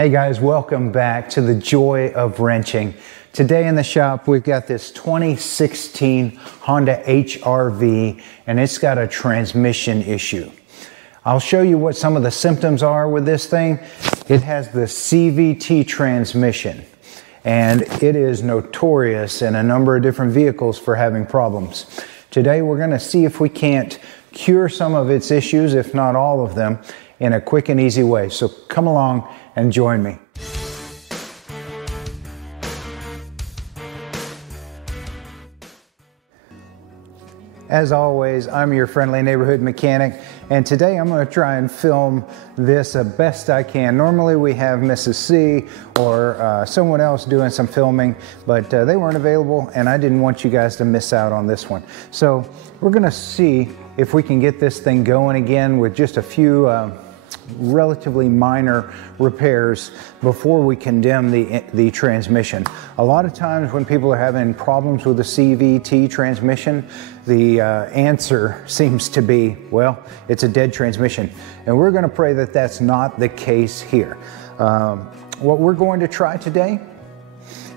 Hey guys, welcome back to the joy of wrenching. Today in the shop we've got this 2016 Honda HRV and it's got a transmission issue. I'll show you what some of the symptoms are with this thing. It has the CVT transmission and it is notorious in a number of different vehicles for having problems. Today we're going to see if we can't cure some of its issues, if not all of them, in a quick and easy way. So come along and join me. As always, I'm your friendly neighborhood mechanic, and today I'm going to try and film this as best I can. Normally we have Mrs. C or someone else doing some filming, but they weren't available and I didn't want you guys to miss out on this one. So we're going to see if we can get this thing going again with just a few relatively minor repairs before we condemn the transmission. A lot of times when people are having problems with the CVT transmission, the answer seems to be, well, it's a dead transmission. And we're going to pray that that's not the case here. What we're going to try today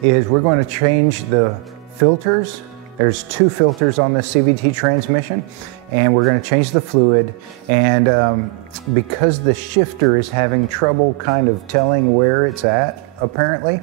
is we're going to change the filters. There's two filters on the CVT transmission, and we're going to change the fluid. And because the shifter is having trouble kind of telling where it's at, apparently,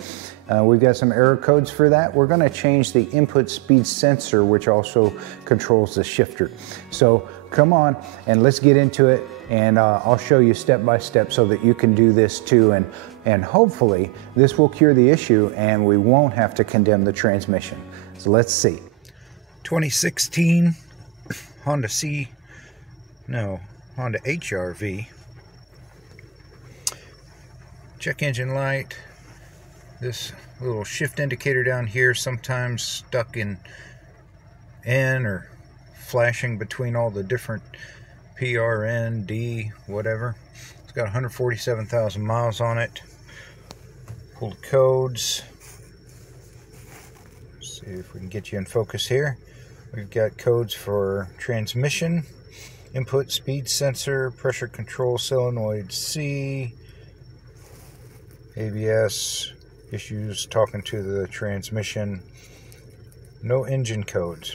we've got some error codes for that. We're going to change the input speed sensor, which also controls the shifter. So come on and let's get into it, and I'll show you step by step so that you can do this too, and hopefully this will cure the issue and we won't have to condemn the transmission. So let's see. 2016 Honda HRV. Check engine light. This little shift indicator down here sometimes stuck in N or flashing between all the different PRN, D, whatever. It's got 147,000 miles on it. Pull the codes. See if we can get you in focus here. We've got codes for transmission, input speed sensor, pressure control solenoid C, ABS, issues talking to the transmission, no engine codes.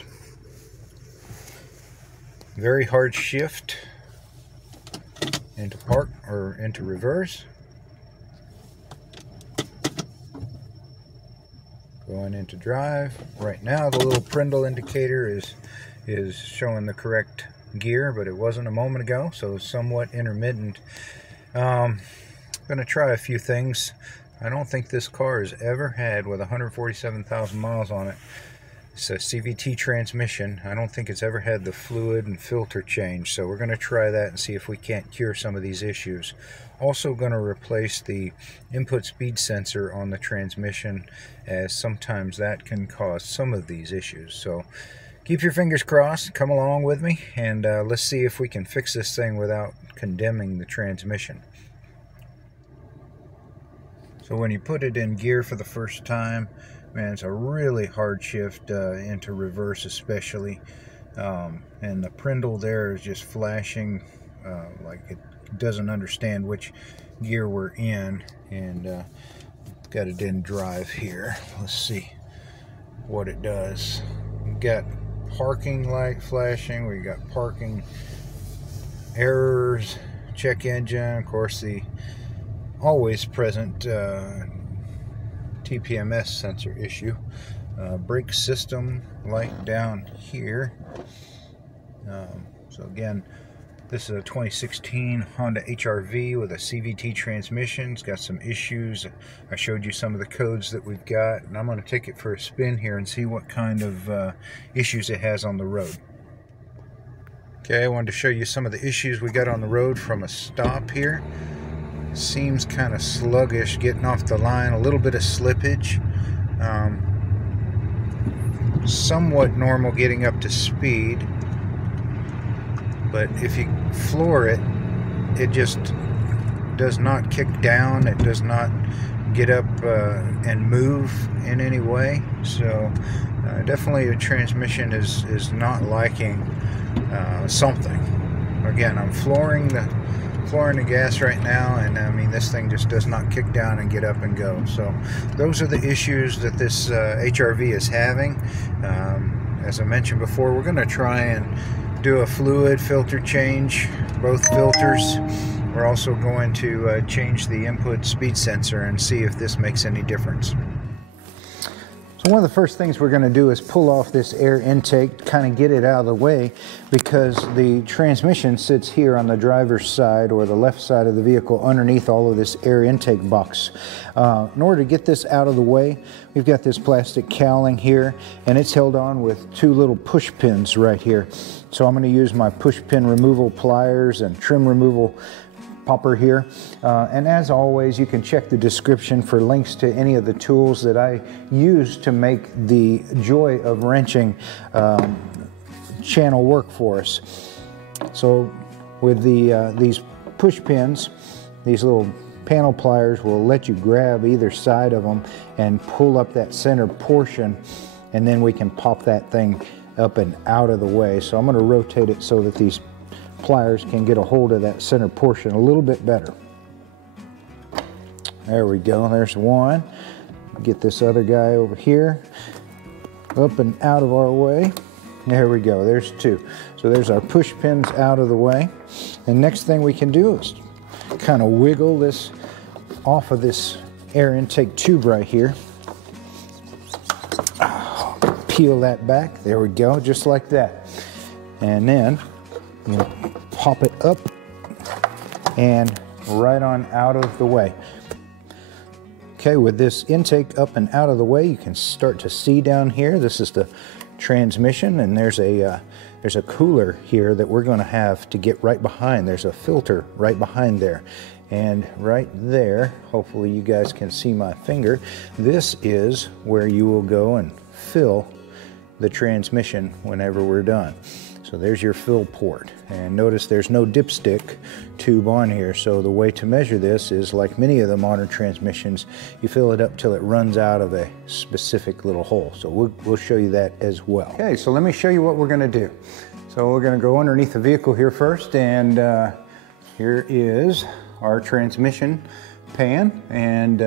Very hard shift into park or into reverse. Going into drive. Right now the little Prindle indicator is showing the correct gear, but it wasn't a moment ago, so somewhat intermittent. I'm going to try a few things. I don't think this car has ever had, with 147,000 miles on it, it's a CVT transmission. I don't think it's ever had the fluid and filter change, so we're going to try that and see if we can't cure some of these issues. Also going to replace the input speed sensor on the transmission, as sometimes that can cause some of these issues. So keep your fingers crossed, come along with me, and let's see if we can fix this thing without condemning the transmission. So when you put it in gear for the first time, man, it's a really hard shift into reverse especially, and the Prindle there is just flashing like it doesn't understand which gear we're in, and got it in drive here. Let's see what it does. We've got parking light flashing, we got parking errors, check engine, of course the always present TPMS sensor issue, brake system light down here. So again, this is a 2016 Honda HRV with a CVT transmission. It's got some issues. I showed you some of the codes that we've got, and I'm going to take it for a spin here and see what kind of issues it has on the road. Okay, I wanted to show you some of the issues we got on the road from a stop here. Seems kind of sluggish getting off the line, a little bit of slippage, somewhat normal getting up to speed, but if you floor it, it just does not kick down, it does not get up and move in any way. So definitely the transmission is not liking something. Again, I'm flooring the pouring the gas right now, and I mean, this thing just does not kick down and get up and go. So those are the issues that this HRV is having. As I mentioned before, we're going to try and do a fluid filter change, both filters. We're also going to change the input speed sensor and see if this makes any difference. So one of the first things we're going to do is pull off this air intake, kind of get it out of the way, because the transmission sits here on the driver's side or the left side of the vehicle underneath all of this air intake box. In order to get this out of the way, we've got this plastic cowling here, and it's held on with two little push pins right here. So I'm going to use my push pin removal pliers and trim removal popper here, and as always, you can check the description for links to any of the tools that I use to make the joy of wrenching channel work for us. So with these push pins, these little panel pliers will let you grab either side of them and pull up that center portion, and then we can pop that thing up and out of the way. So I'm going to rotate it so that these pliers can get a hold of that center portion a little bit better. There we go, there's one. Get this other guy over here, up and out of our way. There we go, there's two. So there's our push pins out of the way. And next thing we can do is kind of wiggle this off of this air intake tube right here. Peel that back, there we go, just like that. And then I'm going to pop it up and right on out of the way. Okay, with this intake up and out of the way, you can start to see down here, this is the transmission, and there's a cooler here that we're going to have to get right behind. There's a filter right behind there. And right there, hopefully you guys can see my finger, this is where you will go and fill the transmission whenever we're done. So there's your fill port, and notice there's no dipstick tube on here, so the way to measure this is like many of the modern transmissions, you fill it up till it runs out of a specific little hole. So we'll show you that as well. Okay, so let me show you what we're going to do. So we're going to go underneath the vehicle here first, and here is our transmission pan, and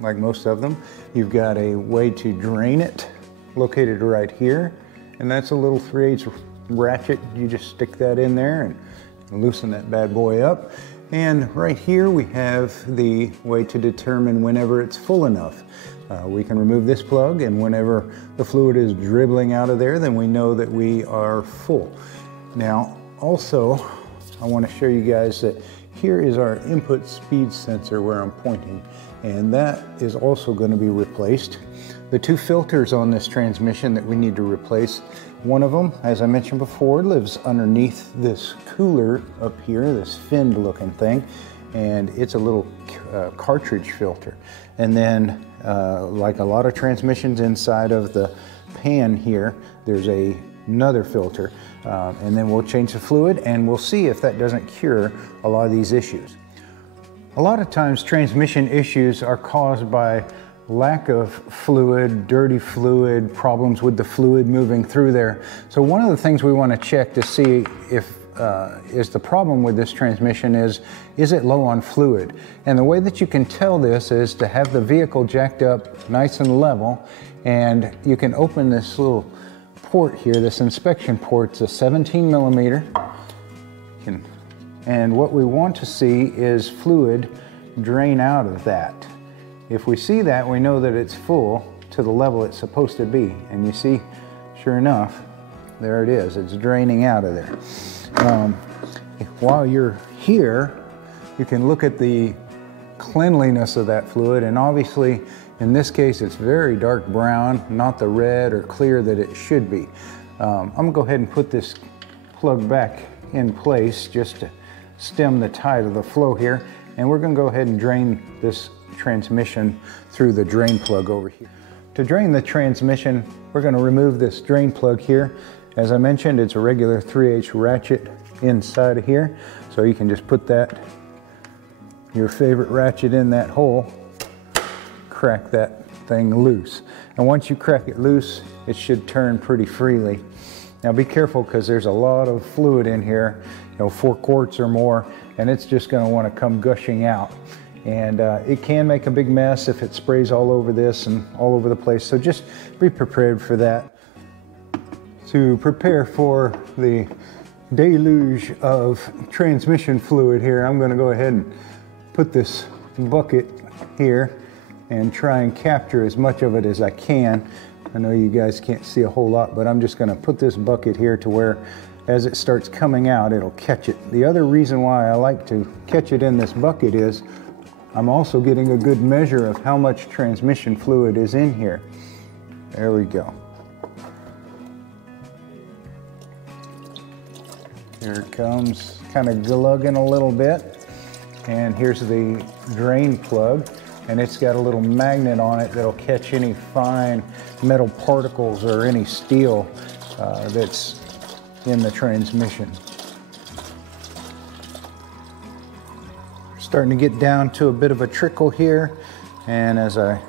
like most of them, you've got a way to drain it located right here, and that's a little 3/8 ratchet. You just stick that in there and loosen that bad boy up. And right here we have the way to determine whenever it's full enough. We can remove this plug, and whenever the fluid is dribbling out of there, then we know that we are full. Now also I want to show you guys that here is our input speed sensor where I'm pointing, and that is also going to be replaced. The two filters on this transmission that we need to replace, one of them, as I mentioned before, lives underneath this cooler up here, this finned looking thing, and it's a little cartridge filter. And then like a lot of transmissions inside of the pan here, there's another filter, and then we'll change the fluid and we'll see if that doesn't cure a lot of these issues. A lot of times transmission issues are caused by lack of fluid, dirty fluid, problems with the fluid moving through there. So one of the things we want to check to see if is the problem with this transmission is it low on fluid? And the way that you can tell this is to have the vehicle jacked up nice and level, and you can open this little port here, this inspection port. It's a 17 millimeter. And what we want to see is fluid drain out of that. If we see that, we know that it's full to the level it's supposed to be. And you see, sure enough, there it is. It's draining out of there. While you're here, you can look at the cleanliness of that fluid, and obviously, in this case, it's very dark brown, not the red or clear that it should be. I'm gonna go ahead and put this plug back in place just to stem the tide of the flow here, and we're gonna go ahead and drain this transmission through the drain plug over here. To drain the transmission, we're going to remove this drain plug here. As I mentioned, it's a regular 3/8 ratchet inside of here, so you can just put that, your favorite ratchet, in that hole, crack that thing loose. And once you crack it loose, it should turn pretty freely. Now be careful, because there's a lot of fluid in here, 4 quarts or more, and it's just going to want to come gushing out. And it can make a big mess if it sprays all over this and all over the place. So just be prepared for that. To prepare for the deluge of transmission fluid here, I'm going to go ahead and put this bucket here and try and capture as much of it as I can. I know you guys can't see a whole lot, but I'm just going to put this bucket here to where as it starts coming out, it'll catch it. The other reason why I like to catch it in this bucket is I'm also getting a good measure of how much transmission fluid is in here. There we go. Here it comes, kind of glugging a little bit. And here's the drain plug, and it's got a little magnet on it that'll catch any fine metal particles or any steel that's in the transmission. Starting to get down to a bit of a trickle here, and as I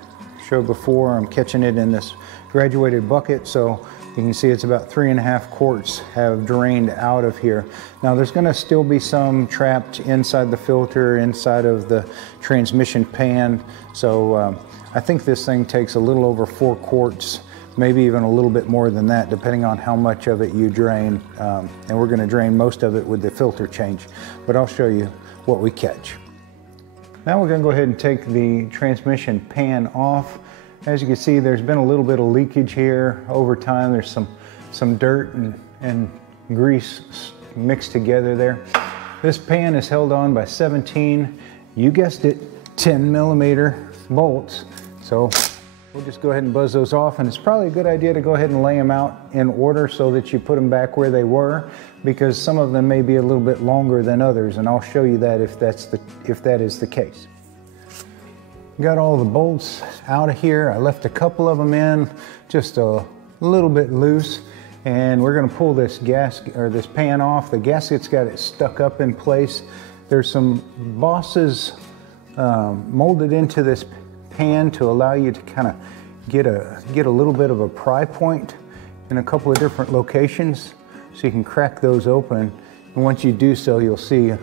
showed before, I'm catching it in this graduated bucket, so you can see it's about 3.5 quarts have drained out of here. Now there's going to still be some trapped inside the filter, inside of the transmission pan, so I think this thing takes a little over 4 quarts, maybe even a little bit more than that, depending on how much of it you drain. And we're going to drain most of it with the filter change, but I'll show you what we catch. Now we're going to go ahead and take the transmission pan off. As you can see, there's been a little bit of leakage here over time. There's some dirt and grease mixed together there. This pan is held on by 17, you guessed it, 10mm bolts. So we'll just go ahead and buzz those off, and it's probably a good idea to go ahead and lay them out in order so that you put them back where they were, because some of them may be a little bit longer than others, and I'll show you that if that is the case. Got all the bolts out of here. I left a couple of them in, just a little bit loose, and we're going to pull this this pan off. The gasket's got it stuck up in place. There's some bosses molded into this pan to allow you to kind of get a little bit of a pry point in a couple of different locations, so you can crack those open. And once you do so, you'll see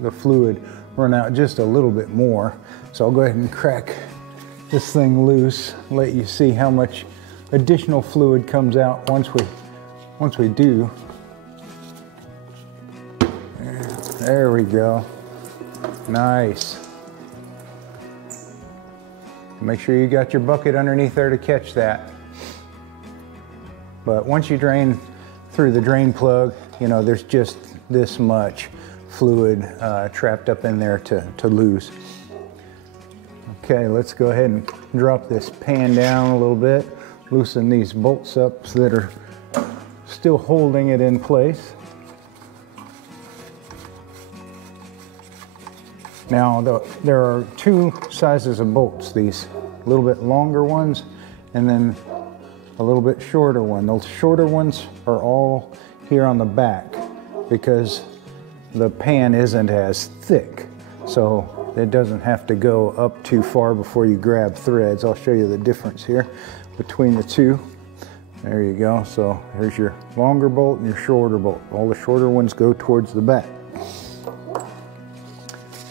the fluid run out just a little bit more. So I'll go ahead and crack this thing loose, let you see how much additional fluid comes out once we do. There we go. Nice. Make sure you got your bucket underneath there to catch that. But once you drain through the drain plug, you know, there's just this much fluid trapped up in there to lose. Okay, let's go ahead and drop this pan down a little bit, loosen these bolts up that are still holding it in place. Now, there are two sizes of bolts, these a little bit longer ones and then a little bit shorter one. Those shorter ones are all here on the back because the pan isn't as thick, so it doesn't have to go up too far before you grab threads. I'll show you the difference here between the two. There you go. So here's your longer bolt and your shorter bolt. All the shorter ones go towards the back.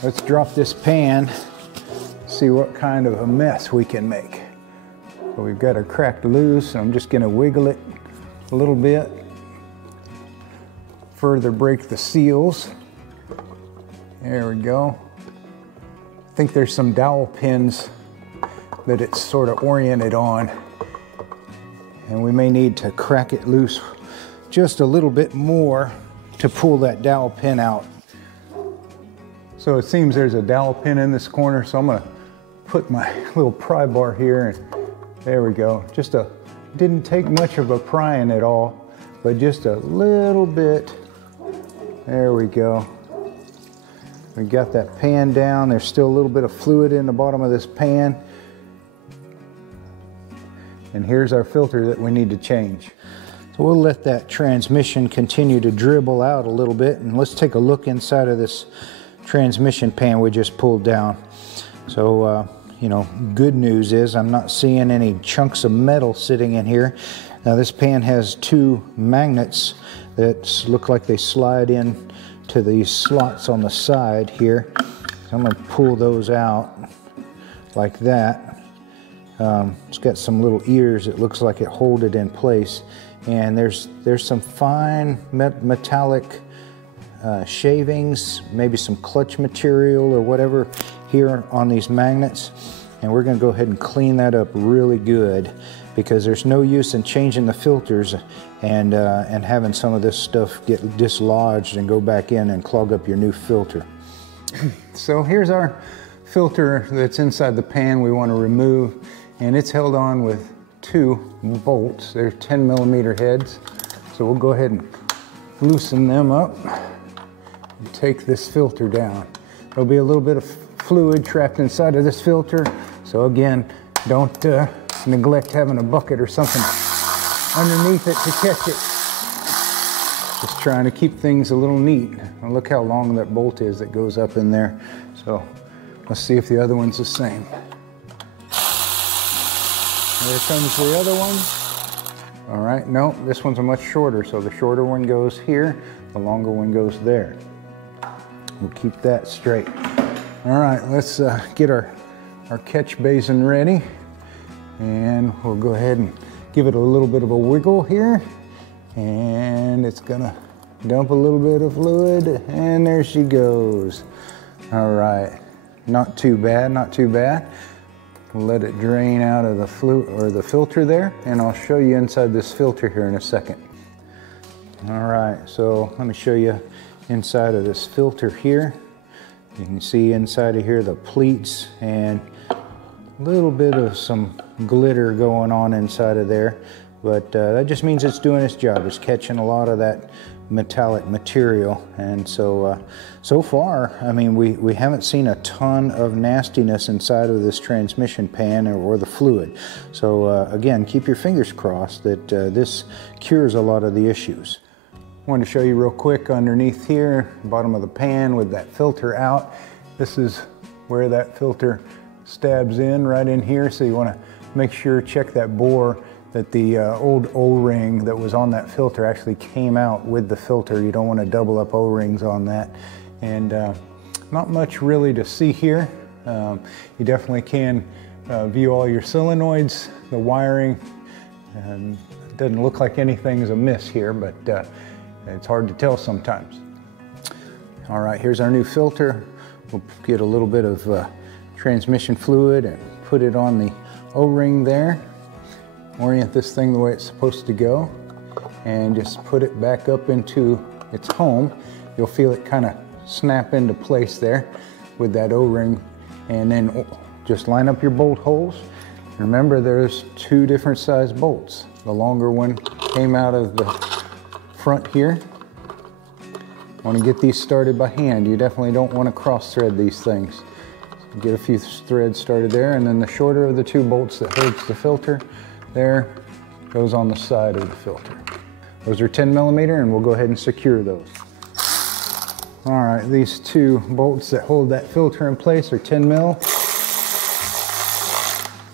Let's drop this pan, see what kind of a mess we can make. So we've got it cracked loose, and I'm just going to wiggle it a little bit, further break the seals. There we go. I think there's some dowel pins that it's sort of oriented on, and we may need to crack it loose just a little bit more to pull that dowel pin out. So it seems there's a dowel pin in this corner, so I'm going to put my little pry bar here, and there we go. Didn't take much of a prying at all, but just a little bit. There we go. We got that pan down. There's still a little bit of fluid in the bottom of this pan. And here's our filter that we need to change. So we'll let that transmission continue to dribble out a little bit, and let's take a look inside of this transmission pan we just pulled down. So, you know, good news is I'm not seeing any chunks of metal sitting in here. Now this pan has two magnets that look like they slide in to these slots on the side here. So I'm going to pull those out like that. It's got some little ears. It looks like it hold it in place. And there's some fine metallic shavings, maybe some clutch material or whatever here on these magnets. And we're going to go ahead and clean that up really good, because there's no use in changing the filters and having some of this stuff get dislodged and go back in and clog up your new filter. So here's our filter that's inside the pan we want to remove, and it's held on with 2 bolts. They're 10mm heads. So we'll go ahead and loosen them up and take this filter down. There'll be a little bit of fluid trapped inside of this filter. So again, don't neglect having a bucket or something underneath it to catch it. Just trying to keep things a little neat. And look how long that bolt is that goes up in there. So let's see if the other one's the same. There comes the other one. All right, no, this one's a much shorter. So the shorter one goes here, the longer one goes there. We'll keep that straight. All right, let's get our catch basin ready. And we'll go ahead and give it a little bit of a wiggle here. And it's gonna dump a little bit of fluid, and there she goes. All right, not too bad, not too bad. We'll let it drain out of the filter there, and I'll show you inside this filter here in a second. All right, so let me show you inside of this filter here. You can see inside of here the pleats and a little bit of some glitter going on inside of there, but that just means it's doing its job. It's catching a lot of that metallic material. And so so far, I mean, we haven't seen a ton of nastiness inside of this transmission pan or the fluid. So again, keep your fingers crossed that this cures a lot of the issues. I wanted to show you real quick underneath here, bottom of the pan with that filter out. This is where that filter stabs in, right in here. So you want to make sure, check that bore, that the old O-ring that was on that filter actually came out with the filter. You don't want to double up O-rings on that. And not much really to see here. You definitely can view all your solenoids, the wiring. It doesn't look like anything's amiss here, but it's hard to tell sometimes. All right, here's our new filter. We'll get a little bit of transmission fluid and put it on the O-ring there. Orient this thing the way it's supposed to go, and just put it back up into its home. You'll feel it kind of snap into place there with that O-ring, and then just line up your bolt holes. Remember, there's 2 different size bolts. The longer one came out of the front here. Want to get these started by hand. You definitely don't want to cross thread these things. So get a few threads started there, and then the shorter of the 2 bolts that holds the filter there goes on the side of the filter. Those are 10mm, and we'll go ahead and secure those. All right, these 2 bolts that hold that filter in place are 10mm.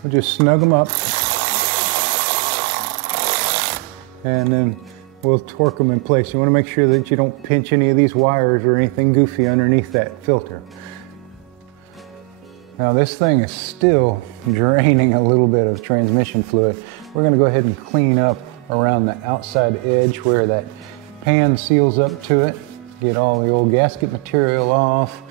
We'll just snug them up, and then we'll torque them in place. You want to make sure that you don't pinch any of these wires or anything goofy underneath that filter. Now this thing is still draining a little bit of transmission fluid. We're going to go ahead and clean up around the outside edge where that pan seals up to it. Get all the old gasket material off,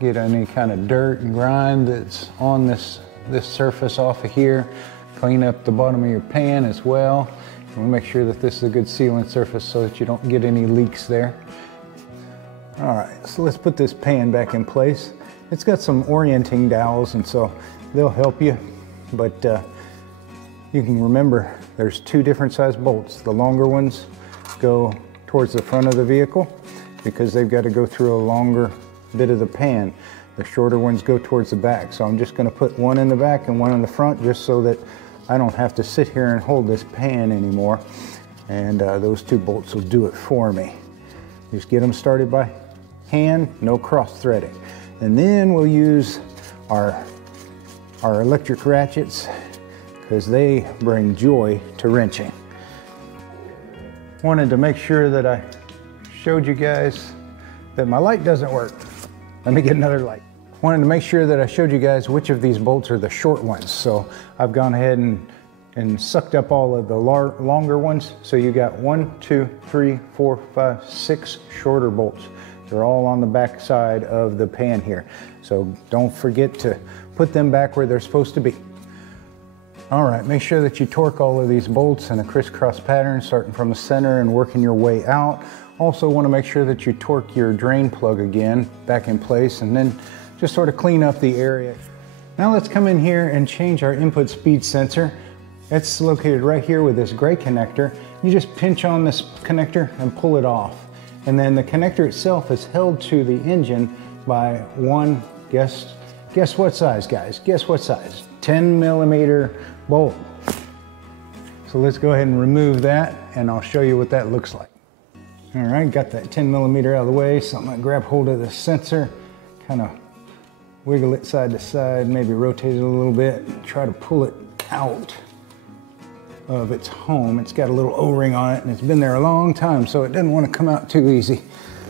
get any kind of dirt and grime that's on this surface off of here. Clean up the bottom of your pan as well. And we'll make sure that this is a good sealant surface so that you don't get any leaks there. All right, so let's put this pan back in place. It's got some orienting dowels, and so they'll help you, but you can remember there's 2 different size bolts. The longer ones go towards the front of the vehicle because they've got to go through a longer bit of the pan. The shorter ones go towards the back. So I'm just going to put one in the back and one in the front, just so that I don't have to sit here and hold this pan anymore. And those 2 bolts will do it for me. Just get them started by hand, no cross threading. And then we'll use our electric ratchets, because they bring joy to wrenching. Wanted to make sure that I showed you guys that my light doesn't work. Let me get another light. Wanted to make sure that I showed you guys which of these bolts are the short ones. So I've gone ahead and sucked up all of the longer ones. So you got 1, 2, 3, 4, 5, 6 shorter bolts. They're all on the back side of the pan here. So don't forget to put them back where they're supposed to be. All right, make sure that you torque all of these bolts in a crisscross pattern, starting from the center and working your way out. Also want to make sure that you torque your drain plug again back in place, and then just sort of clean up the area. Now let's come in here and change our input speed sensor. It's located right here with this gray connector. You just pinch on this connector and pull it off. And then the connector itself is held to the engine by one, guess what size, guys? Guess what size? 10 millimeter bolt. So let's go ahead and remove that, and I'll show you what that looks like. All right, got that 10 millimeter out of the way. So I'm gonna grab hold of the sensor, kind of wiggle it side to side, maybe rotate it a little bit, try to pull it out of its home. It's got a little O-ring on it, and it's been there a long time, so it doesn't want to come out too easy.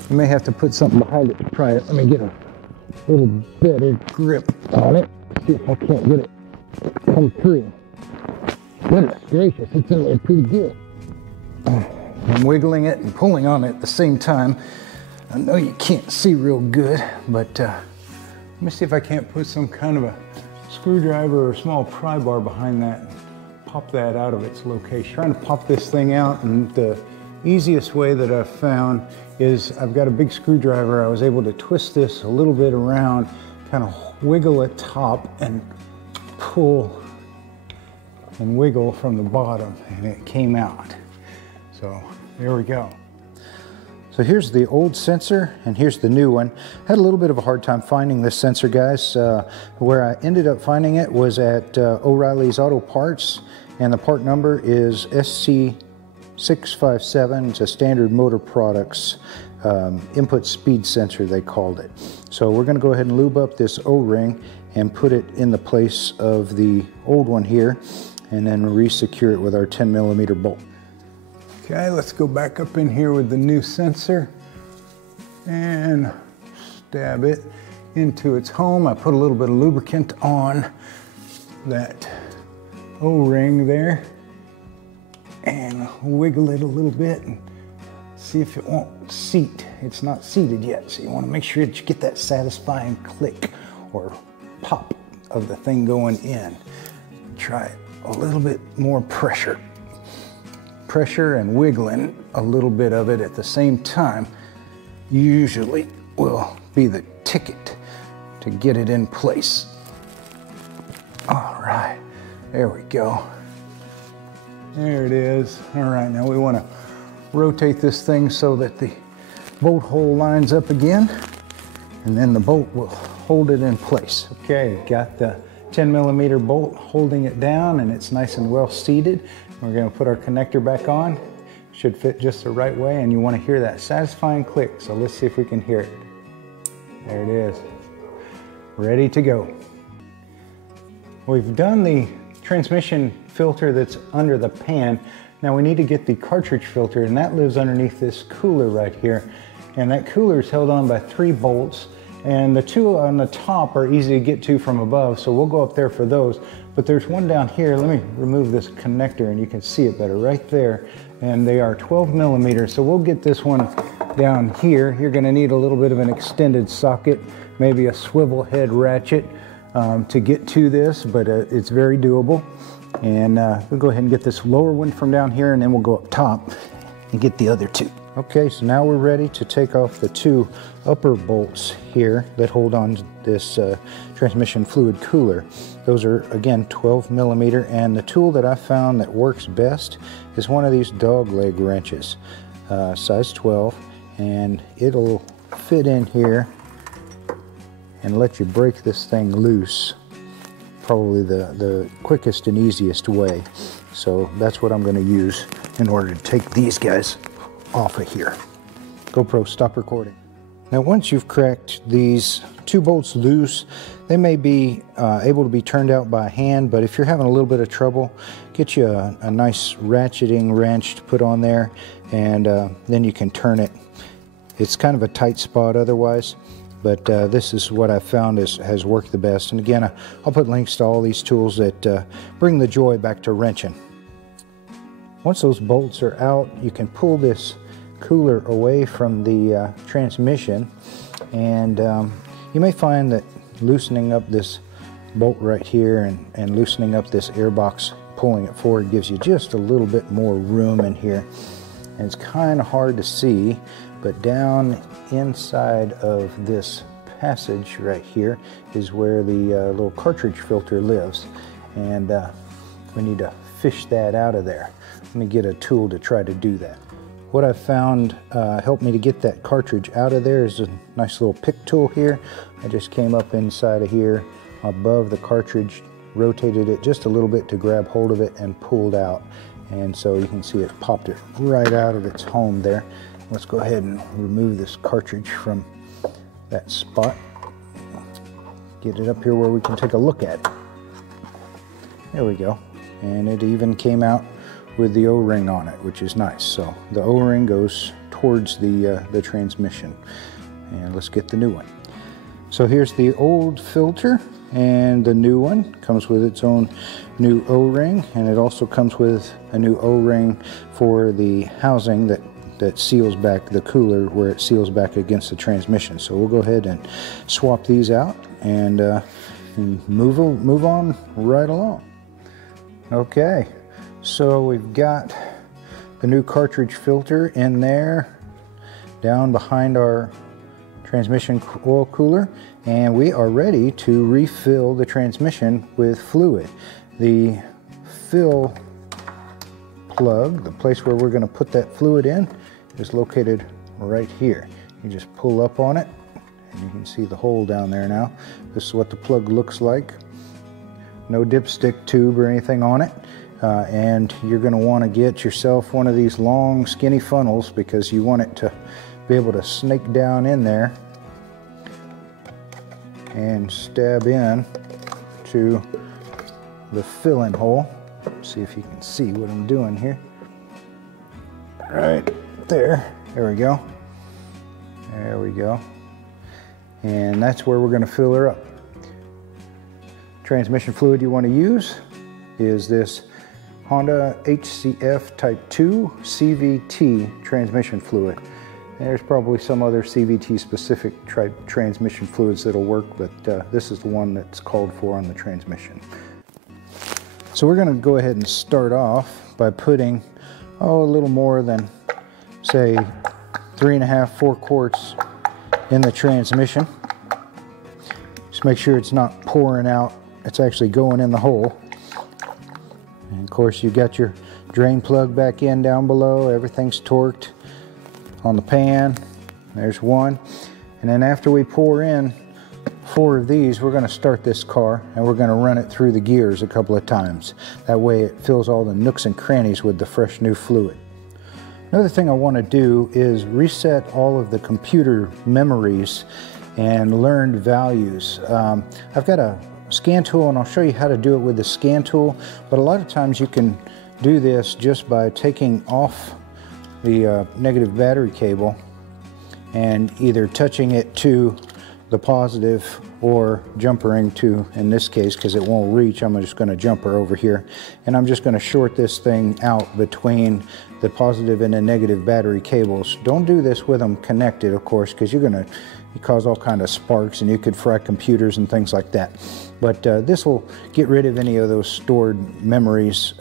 You may have to put something behind it to try it. Let me get a little better grip on it. See if I can't get it to come through. Goodness gracious, it's in there pretty good. I'm wiggling it and pulling on it at the same time. I know you can't see real good, but let me see if I can't put some kind of a screwdriver or small pry bar behind that, pop that out of its location. Trying to pop this thing out, and the easiest way that I've found is I've got a big screwdriver. I was able to twist this a little bit around, kind of wiggle at top and pull and wiggle from the bottom, and it came out. So there we go. So here's the old sensor and here's the new one. Had a little bit of a hard time finding this sensor, guys. Where I ended up finding it was at O'Reilly's Auto Parts, and the part number is SC657. It's a Standard Motor Products input speed sensor, they called it. So we're gonna go ahead and lube up this O-ring and put it in the place of the old one here, and then re-secure it with our 10 millimeter bolt. Okay, let's go back up in here with the new sensor and stab it into its home. I put a little bit of lubricant on that O-ring there and wiggle it a little bit and see if it won't seat. It's not seated yet, so you want to make sure that you get that satisfying click or pop of the thing going in. Try a little bit more pressure and wiggling a little bit of it at the same time usually will be the ticket to get it in place. All right, there we go. There it is. All right, now we want to rotate this thing so that the bolt hole lines up again, and then the bolt will hold it in place. Okay, got the 10 millimeter bolt holding it down, and it's nice and well seated. We're going to put our connector back on. Should fit just the right way, and you want to hear that satisfying click. So let's see if we can hear it. There it is. Ready to go. We've done the transmission filter that's under the pan. Now we need to get the cartridge filter, and that lives underneath this cooler right here. And that cooler is held on by 3 bolts. And the 2 on the top are easy to get to from above, so we'll go up there for those. But there's one down here. Let me remove this connector and you can see it better right there. And they are 12 millimeters, so we'll get this one down here. You're gonna need a little bit of an extended socket, maybe a swivel head ratchet to get to this, but it's very doable. And we'll go ahead and get this lower one from down here, and then we'll go up top and get the other 2. Okay, so now we're ready to take off the 2 upper bolts here that hold on to this transmission fluid cooler. Those are, again, 12 millimeter, and the tool that I found that works best is one of these dog leg wrenches, size 12, and it'll fit in here and let you break this thing loose. Probably the quickest and easiest way. So that's what I'm going to use in order to take these guys off of here. GoPro, stop recording. Now once you've cracked these 2 bolts loose, they may be able to be turned out by hand, but if you're having a little bit of trouble, get you a nice ratcheting wrench to put on there, and then you can turn it It's kind of a tight spot otherwise, but this is what I found has worked the best. And again, I'll put links to all these tools that bring the joy back to wrenching. Once those bolts are out, you can pull this cooler away from the transmission, and you may find that loosening up this bolt right here and loosening up this air box, pulling it forward, gives you just a little bit more room in here. And it's kind of hard to see, but down inside of this passage right here is where the little cartridge filter lives, and we need to fish that out of there. Let me get a tool to try to do that. What I found helped me to get that cartridge out of there is a nice little pick tool here. I just came up inside of here above the cartridge, rotated it just a little bit to grab hold of it, and pulled out. And so you can see it popped it right out of its home there. Let's go ahead and remove this cartridge from that spot. Get it up here where we can take a look at it. There we go. And it even came out with the O-ring on it, which is nice. So the O-ring goes towards the transmission. And let's get the new one. So here's the old filter, and the new one comes with its own new O-ring, and it also comes with a new O-ring for the housing that seals back the cooler, where it seals back against the transmission. So we'll go ahead and swap these out and move on right along. Okay, so we've got the new cartridge filter in there down behind our transmission oil cooler, and we are ready to refill the transmission with fluid. The fill plug, the place where we're going to put that fluid in, is located right here. You just pull up on it and you can see the hole down there now. This is what the plug looks like. No dipstick tube or anything on it. And you're going to want to get yourself one of these long skinny funnels, because you want it to be able to snake down in there and stab in to the filling hole. See if you can see what I'm doing here. Right there. There we go. There we go. And that's where we're going to fill her up. Transmission fluid you want to use is this Honda HCF Type 2 CVT transmission fluid. There's probably some other CVT specific transmission fluids that'll work, but this is the one that's called for on the transmission. So we're going to go ahead and start off by putting a little more than, say, 3.5, 4 quarts in the transmission. Just make sure it's not pouring out, it's actually going in the hole. And of course, you got your drain plug back in down below, everything's torqued on the pan. There's one. And then after we pour in 4 of these, we're going to start this car and we're going to run it through the gears a couple of times. That way it fills all the nooks and crannies with the fresh new fluid. Another thing I want to do is reset all of the computer memories and learned values. I've got a scan tool, and I'll show you how to do it with the scan tool, but a lot of times you can do this just by taking off the negative battery cable and either touching it to the positive or jumpering to, in this case, because it won't reach, I'm just going to jumper over here, and I'm just going to short this thing out between the positive and the negative battery cables. Don't do this with them connected, of course, because you're going to cause all kind of sparks and you could fry computers and things like that. But this will get rid of any of those stored memories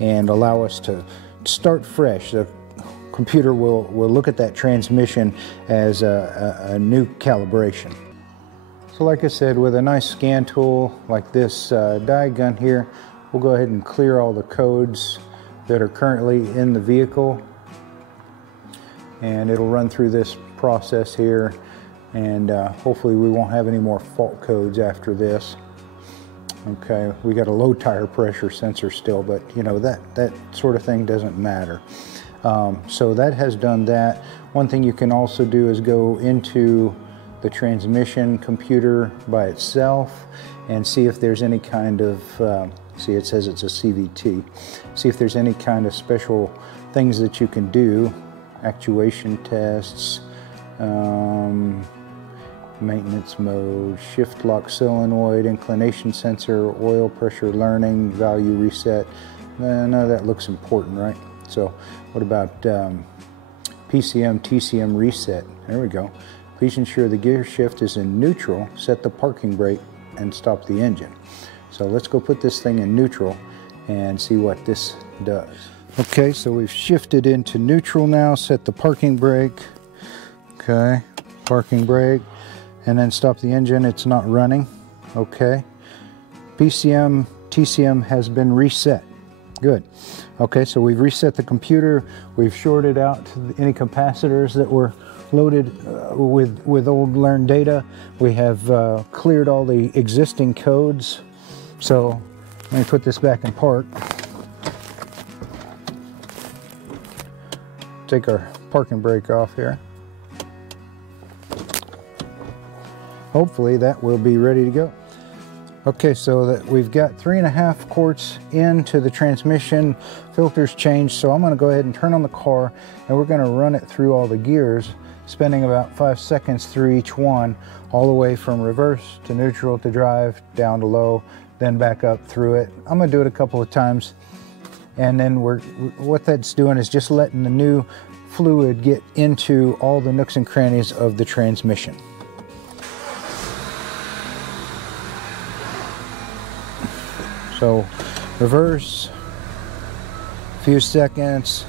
and allow us to start fresh. The computer will look at that transmission as a new calibration. So like I said, with a nice scan tool like this die gun here, we'll go ahead and clear all the codes that are currently in the vehicle, and it'll run through this process here, and hopefully we won't have any more fault codes after this. Okay, we got a low tire pressure sensor still, but you know, that sort of thing doesn't matter. So that has done that. One thing you can also do is go into the transmission computer by itself and see if there's any kind of, see, it says it's a CVT. See if there's any kind of special things that you can do, actuation tests, Maintenance mode, shift lock solenoid, inclination sensor, oil pressure learning, value reset. None of that looks important, right? So what about PCM, TCM reset? There we go. Please ensure the gear shift is in neutral, set the parking brake, and stop the engine. So let's go put this thing in neutral and see what this does. Okay, so we've shifted into neutral now, set the parking brake. Okay, parking brake, and then stop the engine. It's not running. Okay, PCM, TCM has been reset. Good. Okay, so we've reset the computer. We've shorted out any capacitors that were loaded with old learned data. We have cleared all the existing codes. So let me put this back in park. Take our parking brake off here. Hopefully that will be ready to go. Okay, so that we've got 3.5 quarts into the transmission, filters changed, so I'm going to go ahead and turn on the car and we're going to run it through all the gears, spending about 5 seconds through each one, all the way from reverse to neutral to drive, down to low, then back up through it. I'm going to do it a couple of times, and then what that's doing is just letting the new fluid get into all the nooks and crannies of the transmission. So reverse, a few seconds,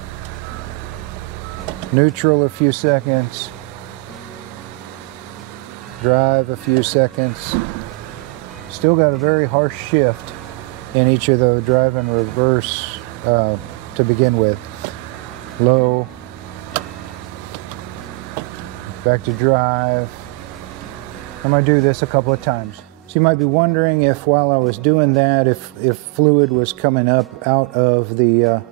neutral a few seconds, drive a few seconds. Still got a very harsh shift in each of the drive and reverse to begin with. Low, back to drive. I'm going to do this a couple of times. So you might be wondering if while I was doing that, if fluid was coming up out of the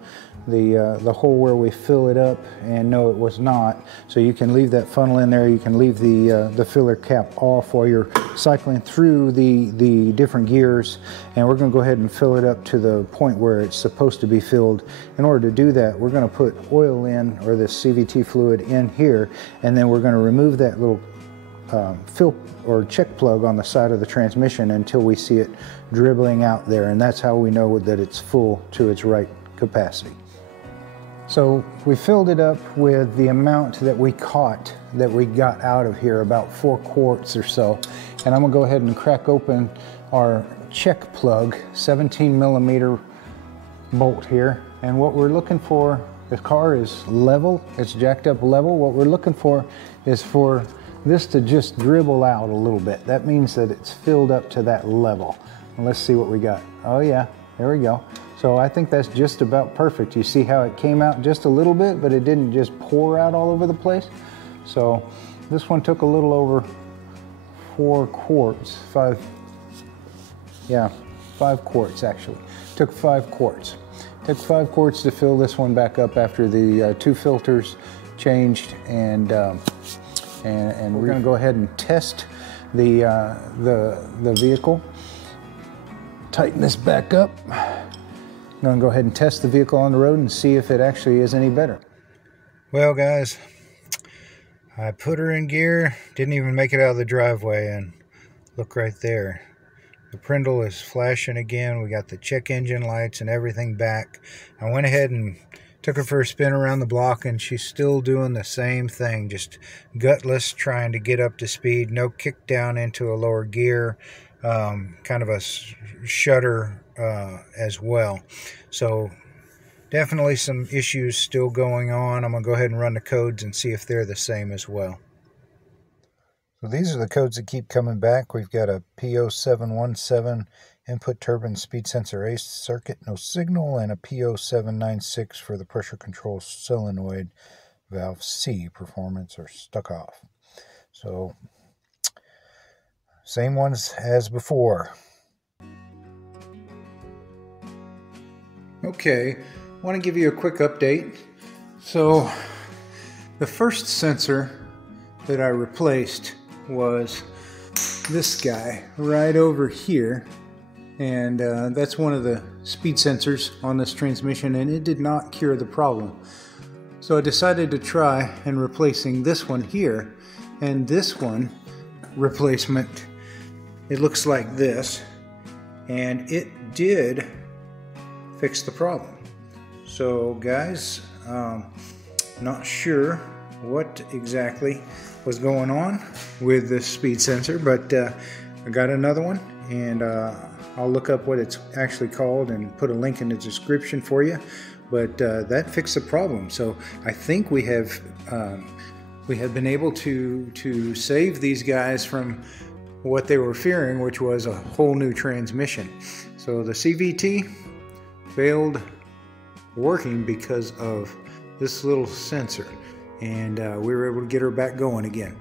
hole where we fill it up, and no, it was not. So you can leave that funnel in there. You can leave the filler cap off while you're cycling through the different gears, and we're going to go ahead and fill it up to the point where it's supposed to be filled. In order to do that, we're going to put oil in, or this CVT fluid in here, and then we're going to remove that little fill or check plug on the side of the transmission until we see it dribbling out there, and that's how we know that it's full to its right capacity. So we filled it up with the amount that we caught, that we got out of here, about 4 quarts or so. And I'm gonna go ahead and crack open our check plug, 17mm bolt here. And what we're looking for, the car is level, it's jacked up level. What we're looking for is for this to just dribble out a little bit. That means that it's filled up to that level. And let's see what we got. Oh yeah, there we go. So I think that's just about perfect. You see how it came out just a little bit, but it didn't just pour out all over the place. So this one took a little over 4 quarts, 5 quarts actually. Took 5 quarts. Took 5 quarts to fill this one back up after the 2 filters changed, and we're going to go ahead and test the vehicle. Tighten this back up. I'm going to go ahead and test the vehicle on the road and see if it actually is any better. Well guys, I put her in gear, didn't even make it out of the driveway, and look right there. The Prindle is flashing again. We got the check engine lights and everything back. I went ahead and took her for a spin around the block, and she's still doing the same thing, just gutless, trying to get up to speed. No kick down into a lower gear, kind of a shudder as well. So definitely some issues still going on. I'm going to go ahead and run the codes and see if they're the same as well. So these are the codes that keep coming back. We've got a P0717 input turbine speed sensor A circuit, no signal, and a P0796 for the pressure control solenoid valve C performance or stuck off. So same ones as before. Okay, I want to give you a quick update. So the first sensor that I replaced was this guy right over here, and that's one of the speed sensors on this transmission, and it did not cure the problem. So I decided to try and replacing this one here, And this one, replacement, it looks like this, and it did fix the problem. So guys, not sure what exactly was going on with this speed sensor, but I got another one, and I'll look up what it's actually called and put a link in the description for you. But that fixed the problem. So I think we have been able to save these guys from what they were fearing, which was a whole new transmission. So the CVT failed working because of this little sensor, and we were able to get her back going again.